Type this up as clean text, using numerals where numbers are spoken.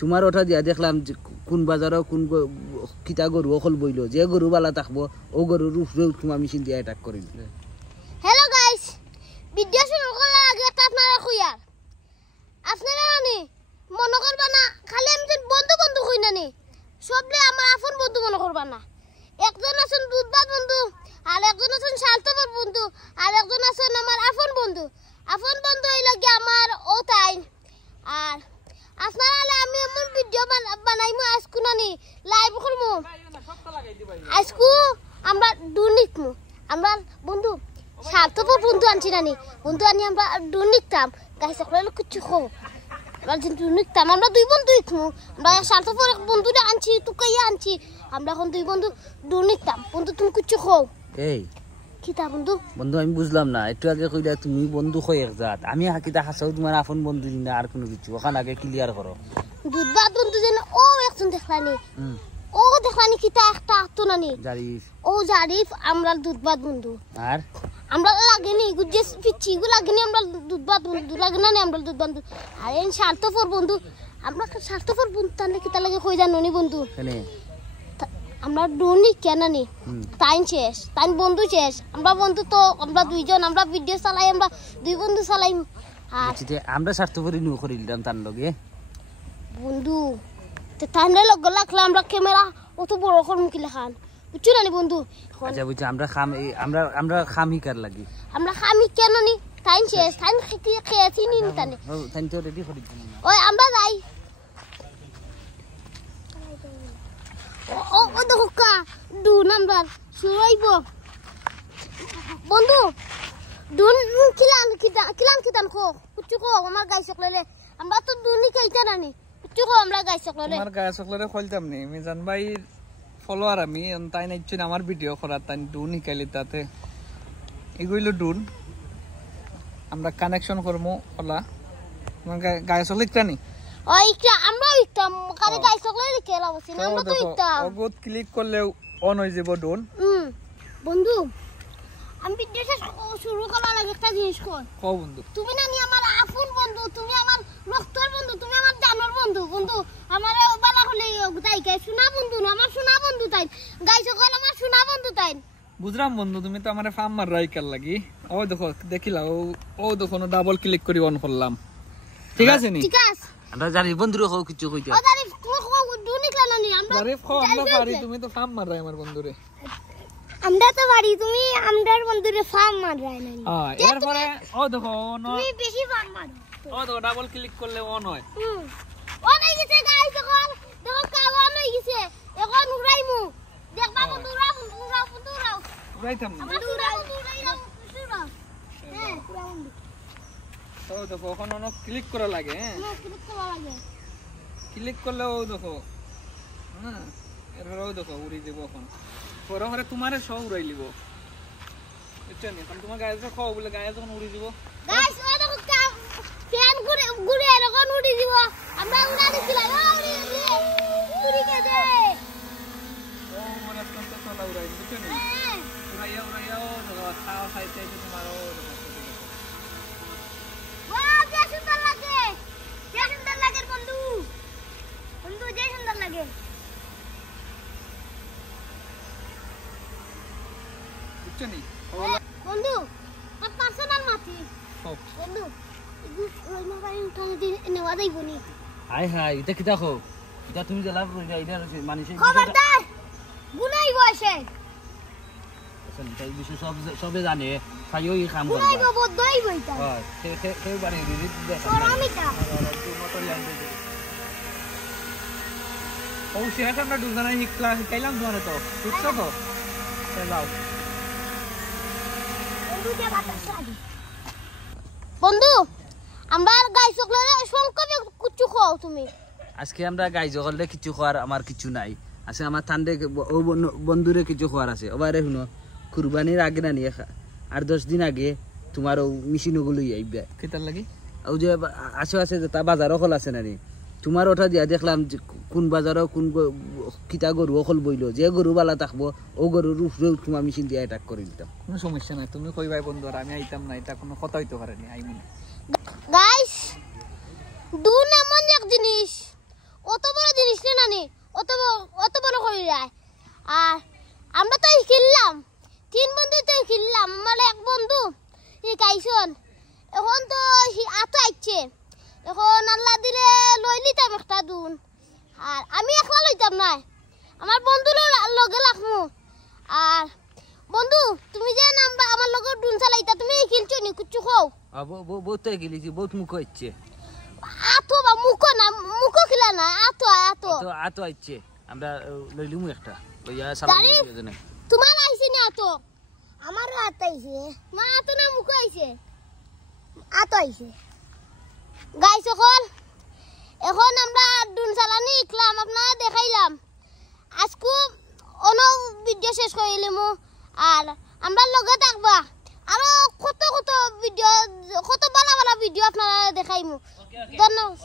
তোমার ওটা দিয়া দেখলাম যে কোন বাজারও কোন কিতা গরু অকল বইল যে গরু বালা থাকবো ও গরুর উপরে তোমার মেশিন দিয়ে অ্যাটাক করে দিলে। হ্যালো গাইস, ভিডিও শুরু করার আগে একটা আপনারা কইয়ার আপনারা নি মনে করবা না খালি আমি বন্ধু বন্ধু কই না নি সবলে আমার আপন বন্ধু মনে করবা না। একজন আছেন দুধবাদ বন্ধু, আর একজন আছেন শালতবর বন্ধু, আর একজন আছেন আমার আপন বন্ধু। আপন বন্ধু হইল কি আমার ও তাই। আর আপনারা আমি এমন ভিডিও বানাইমু আজকু নানি লাইভ করমু আজকু আমরা দুনিকমু আমরা বন্ধু শালতবর বন্ধু আনছি নানি বন্ধু আনি আমরা দুনিকতাম গাইস সকলে কিছু খো আমরা দুনিকতাম আমরা দুই বন্ধু ইকমু আমরা শালতবর এক বন্ধুরে আনছি তুকাইয়া আনছি আমরা এখন দুই বন্ধু দুনিকতাম বন্ধু তুমি কিছু খো। এই কিতা বন্ধু বন্ধু আমি বুঝলাম না একটু আগে কইলা তুমি বন্ধু কই এক জাত আমি কিতা হাসাও তোমার আপন বন্ধু না আর কোনো কিছু ওখান আগে ক্লিয়ার করো। দুধবাদ বন্ধু যেন ও একজন দেখলানি ও দেখলানি কিতা একটা তো নানি জারিফ ও জারিফ আমরা দুধবাদ বন্ধু আর আমরা লাগেনি গুজে পিচ্ছি গু লাগেনি আমরা দুধবাদ বন্ধু লাগে না আমরা দুধ বন্ধু আর এই স্বার্থপর বন্ধু আমরা স্বার্থপর বন্ধু তাহলে কিতা লাগে কই জানোনি বন্ধু কেন আমরা ডুনি কেন নি টাইম শেষ টাইম বন্ধু শেষ আমরা বন্ধু তো আমরা দুইজন আমরা ভিডিও চালাই আমরা দুই বন্ধু চালাই আর আমরা স্বার্থপরই নিউ করিলাম তার লগে বন্ধু তে তাহলে লগ লাগলা আমরা ক্যামেরা অত বড় করম কি লেখান বুঝছো না বন্ধু। আচ্ছা বুঝছি আমরা খাম হিকার লাগি আমরা খামি কেন নি টাইম শেষ টাইম খেয়েছি নি তানে টাইম তো রেডি করি ওই আমরা যাই ও ও দেখো কা দু নাম্বার শুরুইব বন্ধু দুন কিলান কিতান খো কুচু খো আমার গাই সকলে আমরা তো দুনি কাইতা নানি কুচু খো আমরা গাই সকলে আমার গাই সকলে কইতাম নি মিজান ভাই ফলোয়ার আমি তাই নাইছেন আমার ভিডিও করার তাই দুন হিকাইলি তাতে এগুলো দুন আমরা কানেকশন করমু ওলা আমার গাই সকলে ইকতানি ওই কি আমরা ইকতাম কারে গাই সকলে লিখেলা বসি না আমরা তো ইকতাম অগত ক্লিক করলে অন হই যাব দুন বন্ধু আমি ভিডিওটা শুরু করার আগে একটা জিনিস কর কও বন্ধু তুমি না আমার আপন বন্ধু তুমি আমার রক্তের বন্ধু তুমি আমার জানার বন্ধু বন্ধু আমার বালা হলে তাই গাই শোনা বন্ধু না আমার শোনা বন্ধু তাই গাই সকল আমার শোনা বন্ধু তাই বুঝলাম বন্ধু তুমি তো আমারে ফার্ম মার রাইকার লাগি ও দেখো দেখিলা ও দেখো ডাবল ক্লিক করে অন করলাম ঠিক আছে নি ঠিক আছে আমরা জানি বন্ধুরে কও কিছু কইতে ও জারিফ তুমি দুনি কেন নি আমরা জারিফ কও আমরা পারি তুমি তো ফার্ম মার রাই আমার বন্ধুরে আমরা তো পারি তুমি আমরার বন্ধুরে ফার্ম মার রাই না এরপরে ও দেখো তুমি বেশি ফার্ম মারো ও দেখো ডাবল ক্লিক করলে অন হয় অন হই গেছে গাইস এখন দেখো কাওয়ান হই গেছে এখন উড়াইমু দেখবা বন্ধু উড়াও উড়াইতাম না আমরা উড়াও হ্যাঁ উড়াও ও দেখো এখন অন ক্লিক করা লাগে হ্যাঁ ক্লিক করা লাগে ক্লিক করলে ও দেখো হ্যাঁ এরপরে ও দেখো উড়ি দেব এখন পরে পরে তোমারে সব উড়াই লিব বুঝছেন এখন তোমার গায়ে যখন খাও বলে গায়ে যখন উড়ি দিব গাইস ও দেখো ফ্যান ঘুরে এরকম উড়ি দিব আমরা উড়া দিছিলাম উড়ি গেছে ও মনে তো চলা উড়াই বুঝছেন উড়াইয়া ও দেখো খাওয়া খাইতে তোমার ও ওয়াও যে সুন্দর লাগে বন্ধু যে সুন্দর লাগে বুঝছেন বন্ধু আর পার্সোনাল মাটি বন্ধু ওই মোবাইল উঠানো দিন নেওয়া যাইবনি হাই হাই এটা কিতা কও এটা তুমি যে লাভ কইরা এটা মানুষের খবরদার গুনাই বসে তাই বিষয় সবে জানে তাই ওই কাম করে গুনাই বদই বইতা হ্যাঁ সে বাড়ি রিট দেখা সরামিটা ও শেয়ার আমরা দুজনে শিকাইলাম তোমারে তো বুঝছো তো যাও বন্ধু আমরা গাই সকলে সংকবে কুচু খাও তুমি আজকে আমরা গাই জগলে কিছু খাওয়ার আমার কিছু নাই আজকে আমার ঠান্ডে ও বন্ধুরে কিছু খাওয়ার আছে ওবারে শুনো কুরবানির আগে না নিয়ে আর 10 দিন আগে তোমার ও মেশিনগুলো আইবে কিতার লাগি ও যে আশেপাশে যে তা বাজার অকল আছে না রে তোমার ওটা দিয়া দেখলাম কোন বাজারও কোন কিতা গরু অকল বইল যে গরু বালা থাকবো ও গরুর উপরে তোমার মেশিন দিয়ে অ্যাটাক করে দিতাম কোনো সমস্যা নাই তুমি কইবাই বন্ধু আর আমি আইতাম না এটা কোনো কথা হইতে পারে না আইমি গাইস দুন এমন এক জিনিস ও আর আমি একলা লইতাম না আমার বন্ধুর লগে লাগমু আর বন্ধু তুমি যে নাম্বা আমার লগে ডুন চালাইতা তুমি খেলছো নি কুচু খাও বহুত গেলিছি বহুত মুখ হচ্ছে আতো বা মুকো না মুকো খেলা না আতো আতো তো আতো আইছে আমরা লইলুম একটা লইয়া দাঁড়ি। সালাম দিও তোমার আইছে না আতো আমার আতো আইছে মা আতো না মুকো আইছে আতো আইছে গাইস এখন আমরা ডুন চালানি ইকলাম আপনারা দেখাইলাম আজকে অন্য ভিডিও শেষ করিলাম আর আমরা লগে থাকবা আরো কত ভিডিও কত ভালো ভালো ভিডিও আপনারা দেখাইমু ধন্যবাদ।